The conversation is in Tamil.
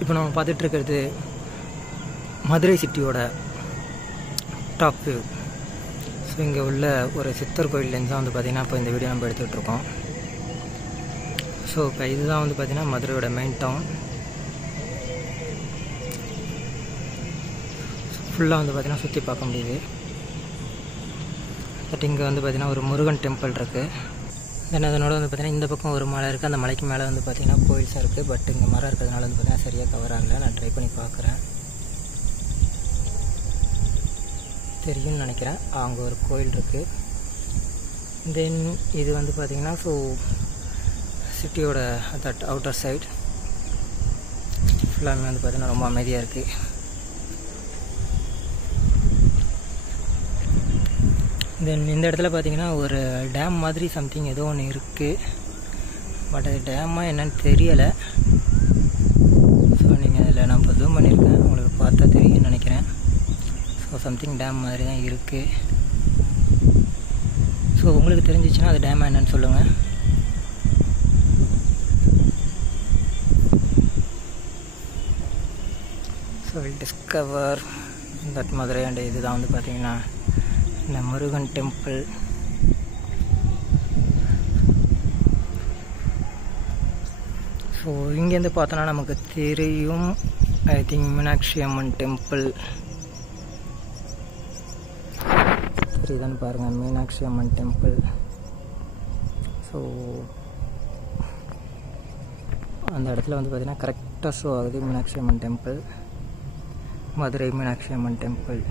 இப்போ நம்ம பார்த்துட்ருக்கிறது மதுரை சிட்டியோட டாப் வியூ. ஸோ இங்கே உள்ள ஒரு சித்தர் கோயிலேருந்து தான் வந்து பார்த்திங்கன்னா இப்போ இந்த வீடியோ நம்ம எடுத்துகிட்ருக்கோம். ஸோ இப்போ இதுதான் வந்து பார்த்திங்கன்னா மதுரையோட மெயின் டவுன். ஃபுல்லாக வந்து பார்த்திங்கன்னா சுற்றி பார்க்க முடியுது. பட் இங்கே வந்து பார்த்திங்கன்னா ஒரு முருகன் டெம்பிள் இருக்குது. தென் அதனோட வந்து பார்த்திங்கன்னா இந்த பக்கம் ஒரு மலை இருக்குது. அந்த மலைக்கு மேலே வந்து பார்த்திங்கன்னா கோயில்ஸாக இருக்குது. பட் இங்கே மரம் இருக்கிறதுனால வந்து பார்த்திங்கன்னா சரியாக கவர் ஆகலை. நான் ட்ரை பண்ணி பார்க்குறேன், தெரியும்னு நினைக்கிறேன். அங்கே ஒரு கோயில் இருக்குது. தென் இது வந்து பார்த்திங்கன்னா ஸோ சிட்டியோட தட் அவுட்டர் சைட் ஃபுல்லாமே வந்து பார்த்திங்கன்னா ரொம்ப அமைதியாக இருக்குது. தென் இந்த இடத்துல பார்த்திங்கன்னா ஒரு டேம் மாதிரி சம்திங் ஏதோ ஒன்று இருக்குது. பட் அது டேமாக என்னன்னு தெரியலை. ஸோ நீங்கள் அதில் நான் இப்போ ஜூம் பண்ணியிருக்கேன், உங்களுக்கு பார்த்தா தெரியும்னு நினைக்கிறேன். ஸோ சம்திங் டேம் மாதிரி தான் இருக்குது. ஸோ உங்களுக்கு தெரிஞ்சிச்சுன்னா அது டேமாக என்னன்னு சொல்லுங்கள். So will discover that Madurai. And இதுதான் வந்து பார்த்திங்கன்னா இந்த முருகன் டெம்பிள். ஸோ இங்கேருந்து பார்த்தோன்னா நமக்கு தெரியும், I think Meenakshi Amman temple தெரியுதான்னு பாருங்கள், மீனாட்சி அம்மன் டெம்பிள். ஸோ அந்த இடத்துல வந்து பார்த்திங்கன்னா கரெக்டாக ஷோ ஆகுது மீனாட்சி அம்மன் டெம்பிள், மதுரை மீனாட்சி அம்மன் டெம்பிள்.